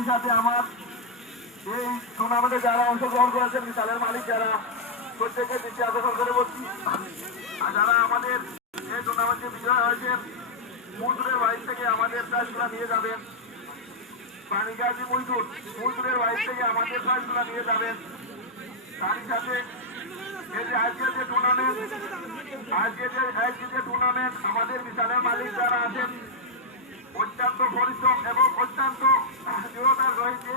তারই সাথে আমার এই টুর্নামেন্টে যারা অংশগ্রহণ করেছেন বিশালের মালিক যারা প্রত্যেকে দৃষ্টি আকর্ষণ করে বলছি, আর যারা আমাদের এই টুর্নামেন্টে বিজয় হয়েছেন মজুরের বাড়ি থেকে আমাদের প্রাইজগুলো নিয়ে যাবেন। পানিগাজী মজুরের বাড়ি থেকে আমাদের প্রাইজগুলো নিয়ে যাবেন। তারই সাথে এই যে আজকের যে টুর্নামেন্ট আমাদের বিশালের মালিক যারা আছেন অত্যন্ত পরিশ্রম এবং অত্যন্ত দৃঢ়তার রয়েছে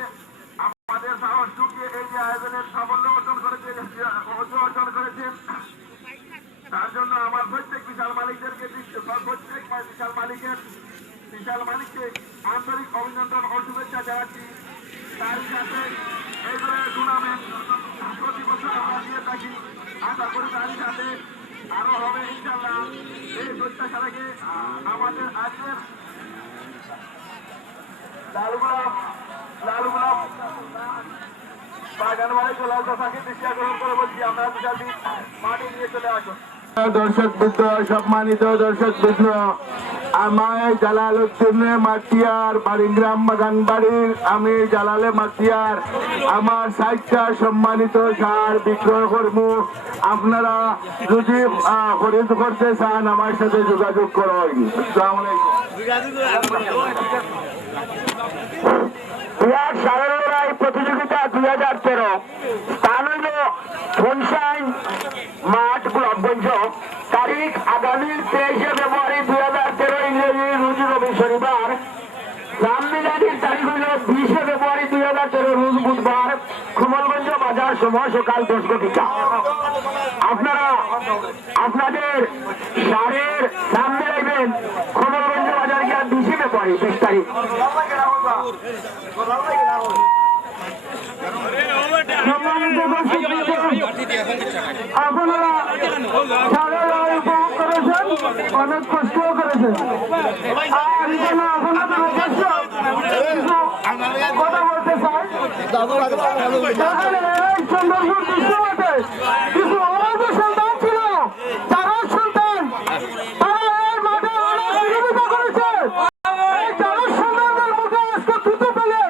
আমাদের সাহস ঢুকিয়ে এই যে আয়োজনের সাফল্য অর্জন করেছেন। তার জন্য আমার প্রত্যেক বিশাল মালিককে আন্তরিক অভিনন্দন ও শুভেচ্ছা জানাচ্ছি। তার সাথে এই ধরনের টুর্নামেন্ট প্রতি বছর আমরা দিয়ে থাকি। আশা করি তারই সাথে আরো হবে ইনশাল্লাহ। এই প্রত্যাশা রেখে আমাদের আজকের লালগোলাপ বাগানবাড়ি চলে আসা থাকে দৃষ্টি আকর্ষণ করে বলছি আমরা বিশালটি মাটি নিয়ে চলে আসুন। দর্শক বৃন্দ, সম্মানিত দর্শক বৃন্দ, আমার জালালউদ্দিনে মাটিয়ার বাড়িগ্রাম বাগানবাড়ির আমি জালালে মাটিয়ার আমার 60টা সম্মানিত সার বিক্রয় করব। আপনারা যদি খরিদ করতে চান আমার সাথে যোগাযোগ করুন। আসসালামু আলাইকুম। সারের লড়াই প্রতিযোগিতা 2013 স্থান হইল ফনসাইন মাঠ গোলাপগঞ্জ। তারিখ আগামী 23শে ফেব্রুয়ারি 2013 ইংরেজি রোজ রবি শনিবার। রামলীলাটির তারিখ হইল 20শে ফেব্রুয়ারি 2013 রোজ বুধবার। কুমলগঞ্জ বাজার, সময় সকাল 10 ঘটিকা। আপনারা আপনাদের সারের সামনে রাখবেন কুমলগঞ্জ বাজার গিয়া 20শে ফেব্রুয়ারি 20 তারিখ। আপনারা সারের উপভোগ করেছেন, অনেক কষ্ট করেছেন। আর এখানে আপনাদের উদ্দেশ্য কথা বলতে চাই। চন্দ্রপুর দৃশ্যতে কিছু অবৈধ সন্তান ছিল, তারা সন্তান তারা এই মাঠে অনেক বিরোধিতা করেছে। এই চারণ সন্তানদের মুখে আজকে থুতু পেলে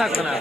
লাগবে না।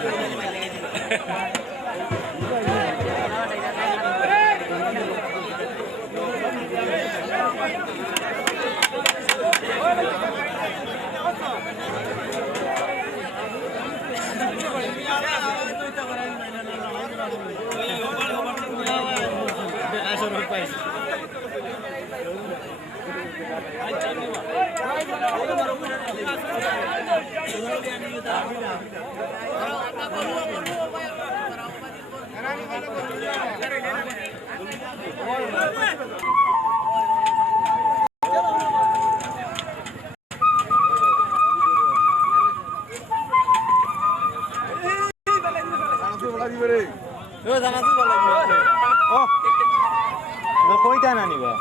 কইতা না নিবা